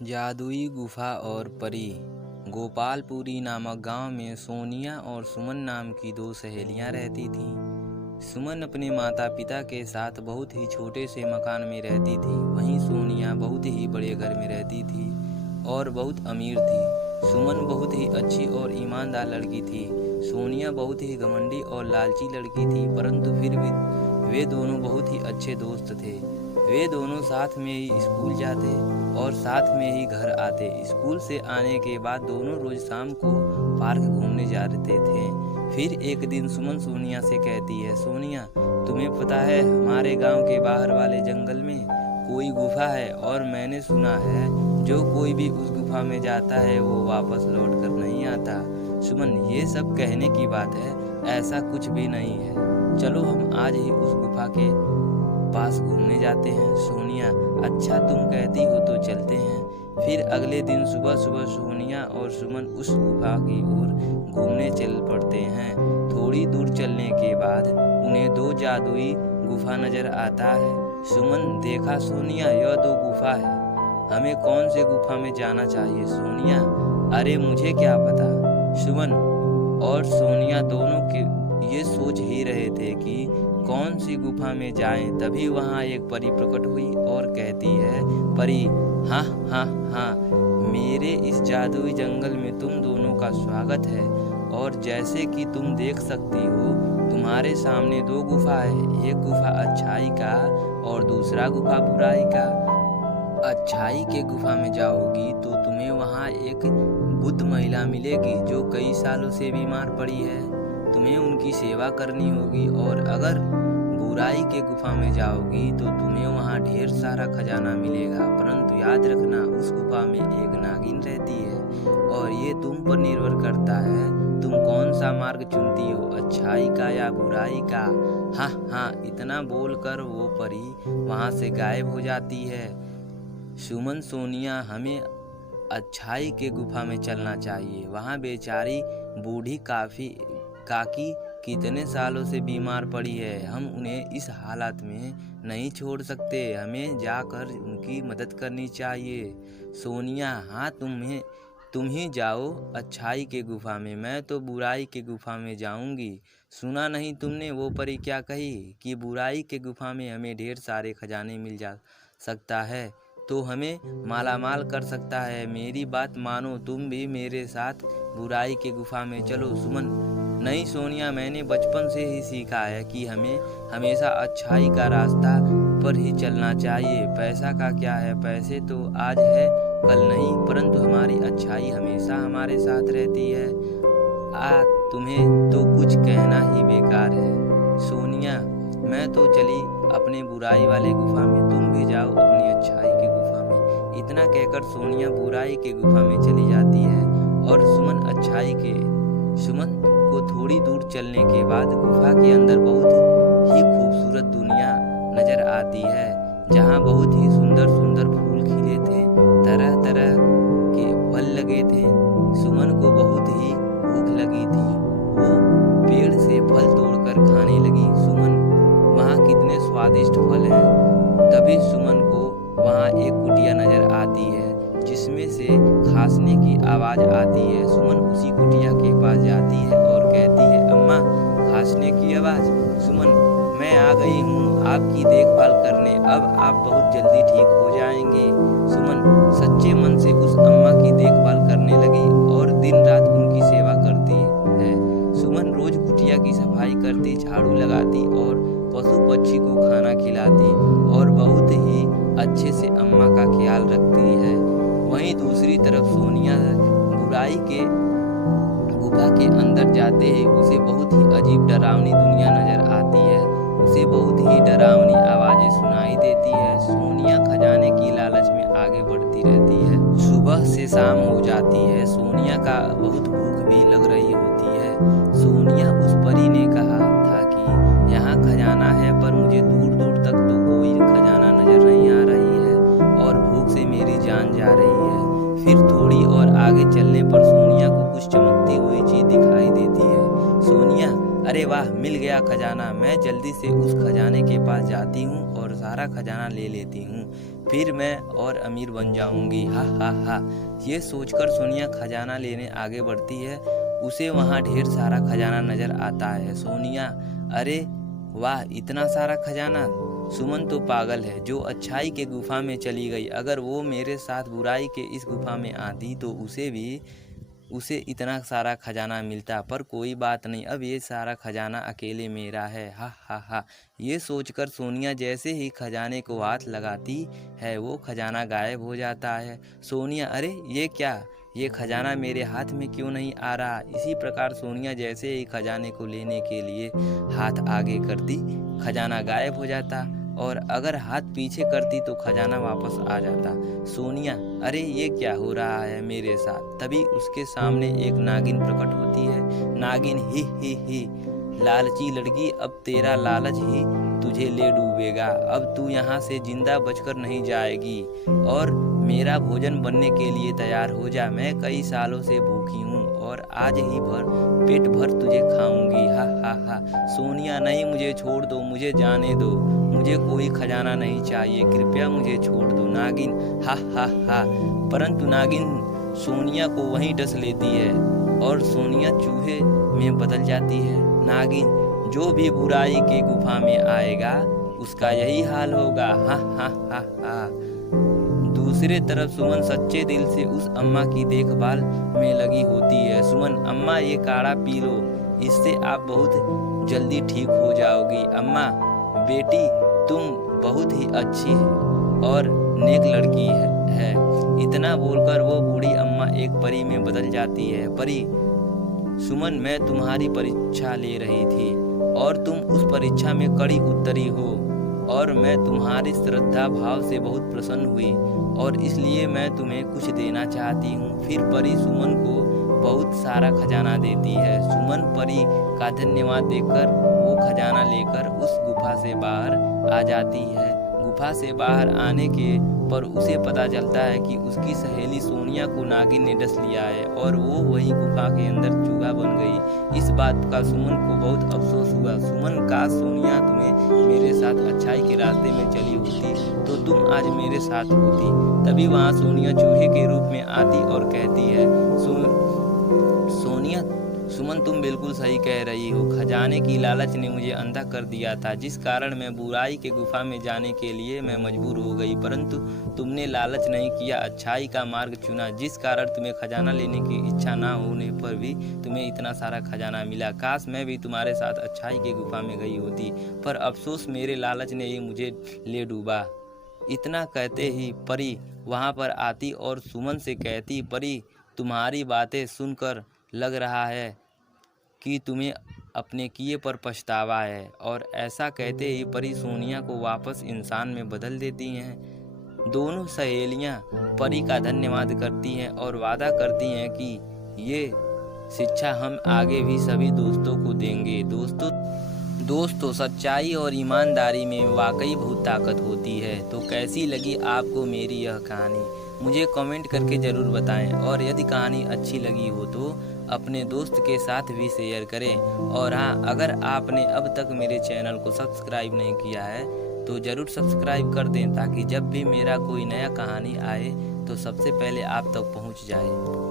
जादुई गुफा और परी। गोपालपुरी नामक गांव में सोनिया और सुमन नाम की दो सहेलियां रहती थीं। सुमन अपने माता पिता के साथ बहुत ही छोटे से मकान में रहती थी। वहीं सोनिया बहुत ही बड़े घर में रहती थी और बहुत अमीर थी। सुमन बहुत ही अच्छी और ईमानदार लड़की थी। सोनिया बहुत ही घमंडी और लालची लड़की थी, परंतु फिर भी वे दोनों बहुत ही अच्छे दोस्त थे। वे दोनों साथ में ही स्कूल जाते और साथ में ही घर आते। स्कूल से आने के बाद दोनों रोज शाम को पार्क घूमने जाते थे। फिर एक दिन सुमन सोनिया से कहती है, सोनिया तुम्हें पता है हमारे गांव के बाहर वाले जंगल में कोई गुफा है और मैंने सुना है जो कोई भी उस गुफा में जाता है वो वापस लौट कर नहीं आता। सुमन, ये सब कहने की बात है, ऐसा कुछ भी नहीं है। चलो हम आज ही उस गुफा के पास घूमने जाते हैं। सोनिया, अच्छा तुम कहती हो तो चलते हैं। फिर अगले दिन सुबह सुबह सोनिया और सुमन उस गुफा की ओर घूमने चल पड़ते हैं। थोड़ी दूर चलने के बाद उन्हें दो जादुई गुफा नजर आता है। सुमन, देखा सोनिया, यह दो गुफा है, हमें कौन से गुफा में जाना चाहिए? सोनिया, अरे मुझे क्या पता। सुमन और सोनिया दोनों के ये सोच ही रहे थे कि कौन सी गुफा में जाएं। तभी वहाँ एक परी प्रकट हुई और कहती है, परी, हाँ हाँ हाँ, मेरे इस जादुई जंगल में तुम दोनों का स्वागत है। और जैसे कि तुम देख सकती हो, तुम्हारे सामने दो गुफा है। एक गुफा अच्छाई का और दूसरा गुफा बुराई का। अच्छाई के गुफा में जाओगी तो तुम्हें वहाँ एक बुद्ध महिला मिलेगी जो कई सालों से बीमार पड़ी है। तुम्हें उनकी सेवा करनी होगी। और अगर बुराई के गुफा में जाओगी तो तुम्हें वहाँ ढेर सारा खजाना मिलेगा, परंतु याद रखना उस गुफा में एक नागिन रहती है और ये तुम पर निर्भर करता है तुम कौन सा मार्ग चुनती हो, अच्छाई का या बुराई का। हाँ हाँ, इतना बोलकर वो परी वहाँ से गायब हो जाती है। सुमन, सोनिया, हमें अच्छाई के गुफा में चलना चाहिए। वहाँ बेचारी बूढ़ी काकी कितने सालों से बीमार पड़ी है। हम उन्हें इस हालत में नहीं छोड़ सकते। हमें जाकर उनकी मदद करनी चाहिए। सोनिया, हाँ, तुम ही जाओ अच्छाई के गुफा में, मैं तो बुराई के गुफा में जाऊंगी। सुना नहीं तुमने वो परी क्या कही कि बुराई के गुफा में हमें ढेर सारे खजाने मिल जा सकता है तो हमें मालामाल कर सकता है। मेरी बात मानो, तुम भी मेरे साथ बुराई के गुफा में चलो। सुमन, नहीं सोनिया, मैंने बचपन से ही सीखा है कि हमें हमेशा अच्छाई का रास्ता पर ही चलना चाहिए। पैसा का क्या है, पैसे तो आज है कल नहीं, परंतु हमारी अच्छाई हमेशा हमारे साथ रहती है। तुम्हें तो कुछ कहना ही बेकार है। सोनिया, मैं तो चली अपने बुराई वाले गुफा में, तुम भी जाओ अपनी अच्छाई के गुफा में। इतना कहकर सोनिया बुराई के गुफा में चली जाती है और सुमन को थोड़ी दूर चलने के बाद गुफा के अंदर बहुत ही खूबसूरत दुनिया नजर आती है, जहाँ बहुत ही सुंदर सुंदर फूल खिले थे, तरह तरह के फल लगे थे। सुमन को बहुत ही भूख लगी थी, वो पेड़ से फल तोड़कर खाने लगी। सुमन, वहाँ कितने स्वादिष्ट फल हैं। तभी सुमन को वहाँ एक कुटिया नजर आती है जिसमें से खांसने की आवाज आती है। सुमन उसी कुटिया के पास जाती है और कहती है, अम्मा, खांसने की आवाज। सुमन, मैं आ गई हूँ आपकी देखभाल करने, अब आप बहुत जल्दी ठीक हो जाएंगे। सुमन सच्चे मन से उस अम्मा की देखभाल करने लगी और दिन रात उनकी सेवा करती है। सुमन रोज कुटिया की सफाई करती, झाड़ू लगाती और पशु पक्षी को खाना खिलाती और बहुत ही अच्छे से अम्मा का ख्याल रखती है। वहीं दूसरी तरफ सोनिया बुराई के गुफा के अंदर जाते ही उसे बहुत ही अजीब डरावनी दुनिया नजर आती है। उसे बहुत ही डरावनी आवाजें सुनाई देती है। सोनिया खजाने की लालच में आगे बढ़ती रहती है। सुबह से शाम हो जाती है। सोनिया का बहुत भूख भी लग रही होती है। सोनिया, उस परी ने कहा था कि यहाँ खजाना है, पर मुझे दूर दूर तक तो कोई खजाना नजर नहीं आ रही है और भूख से मेरी जान जा रही है। फिर थोड़ी और आगे चलने पर सोनिया को कुछ चमकती हुई चीज दिखाई देती है। सोनिया, अरे वाह, मिल गया खजाना। मैं जल्दी से उस खजाने के पास जाती हूँ और सारा खजाना ले लेती हूँ। फिर मैं और अमीर बन जाऊंगी। हा हा हा। ये सोचकर सोनिया खजाना लेने आगे बढ़ती है। उसे वहाँ ढेर सारा खजाना नजर आता है। सोनिया, अरे वाह, इतना सारा खजाना! सुमन तो पागल है जो अच्छाई के गुफा में चली गई। अगर वो मेरे साथ बुराई के इस गुफा में आती तो उसे इतना सारा खजाना मिलता। पर कोई बात नहीं, अब ये सारा खजाना अकेले मेरा है। हा हा हा। ये सोचकर सोनिया जैसे ही खजाने को हाथ लगाती है वो खजाना गायब हो जाता है। सोनिया, अरे ये क्या, ये खजाना मेरे हाथ में क्यों नहीं आ रहा? इसी प्रकार सोनिया जैसे ही खजाने को लेने के लिए हाथ आगे करती, खजाना गायब हो जाता, और अगर हाथ पीछे करती तो खजाना वापस आ जाता। सोनिया, अरे ये क्या हो रहा है मेरे साथ? तभी उसके सामने एक नागिन प्रकट होती है। नागिन, ही, लालची लड़की, अब तेरा लालच ही तुझे ले डूबेगा। अब तू यहाँ से जिंदा बचकर नहीं जाएगी और मेरा भोजन बनने के लिए तैयार हो जा। मैं कई सालों से भूखी हूँ और आज ही पेट भर तुझे खाऊंगी। हा हा हा। सोनिया, नहीं, मुझे छोड़ दो, मुझे जाने दो, मुझे कोई खजाना नहीं चाहिए, कृपया मुझे छोड़ दो। नागिन, हा हा हा। परंतु नागिन सोनिया को वहीं डस लेती है और सोनिया चूहे में बदल जाती है। नागिन, जो भी बुराई के गुफा में आएगा उसका यही हाल होगा। हा हा हा हा। दूसरे तरफ सुमन सच्चे दिल से उस अम्मा की देखभाल में लगी होती है। सुमन, अम्मा ये काढ़ा पी लो, इससे आप बहुत जल्दी ठीक हो जाओगी। अम्मा, बेटी तुम बहुत ही अच्छी और नेक लड़की है। इतना बोलकर वो बूढ़ी अम्मा एक परी में बदल जाती है। परी, सुमन मैं तुम्हारी परीक्षा ले रही थी और तुम उस परीक्षा में कड़ी उतरी हो और मैं तुम्हारी श्रद्धा भाव से बहुत प्रसन्न हुई और इसलिए मैं तुम्हें कुछ देना चाहती हूँ। फिर परी सुमन को बहुत सारा खजाना देती है। सुमन परी का धन्यवाद देकर वो खजाना लेकर उस गुफा से बाहर आ जाती है। गुफा से बाहर आने के पर उसे पता चलता है कि उसकी सहेली सोनिया को नागिन ने डस लिया है और वो वही गुफा के अंदर चूहा बन गई। इस बात का सुमन को बहुत अफसोस हुआ। सुमन, काश सोनिया तुम्हें मेरे साथ अच्छाई के रास्ते में चली होती तो तुम आज मेरे साथ होती। तभी वहाँ सोनिया चूहे के रूप में आती और कहती है, सोनिया, सुमन तुम बिल्कुल सही कह रही हो। खजाने की लालच ने मुझे अंधा कर दिया था, जिस कारण मैं बुराई के गुफा में जाने के लिए मैं मजबूर हो गई। परंतु तुमने लालच नहीं किया, अच्छाई का मार्ग चुना, जिस कारण तुम्हें खजाना लेने की इच्छा ना होने पर भी तुम्हें इतना सारा खजाना मिला। काश मैं भी तुम्हारे साथ अच्छाई के गुफा में गई होती, पर अफसोस मेरे लालच ने ही मुझे ले डूबा। इतना कहते ही परी वहाँ पर आती और सुमन से कहती, परी तुम्हारी बातें सुनकर लग रहा है कि तुम्हें अपने किए पर पछतावा है। और ऐसा कहते ही परी सोनिया को वापस इंसान में बदल देती हैं। दोनों सहेलियां परी का धन्यवाद करती हैं और वादा करती हैं कि ये शिक्षा हम आगे भी सभी दोस्तों को देंगे। दोस्तों सच्चाई और ईमानदारी में वाकई बहुत ताकत होती है। तो कैसी लगी आपको मेरी यह कहानी, मुझे कमेंट करके ज़रूर बताएं। और यदि कहानी अच्छी लगी हो तो अपने दोस्त के साथ भी शेयर करें। और हाँ, अगर आपने अब तक मेरे चैनल को सब्सक्राइब नहीं किया है तो ज़रूर सब्सक्राइब कर दें, ताकि जब भी मेरा कोई नया कहानी आए तो सबसे पहले आप तक पहुंच जाए।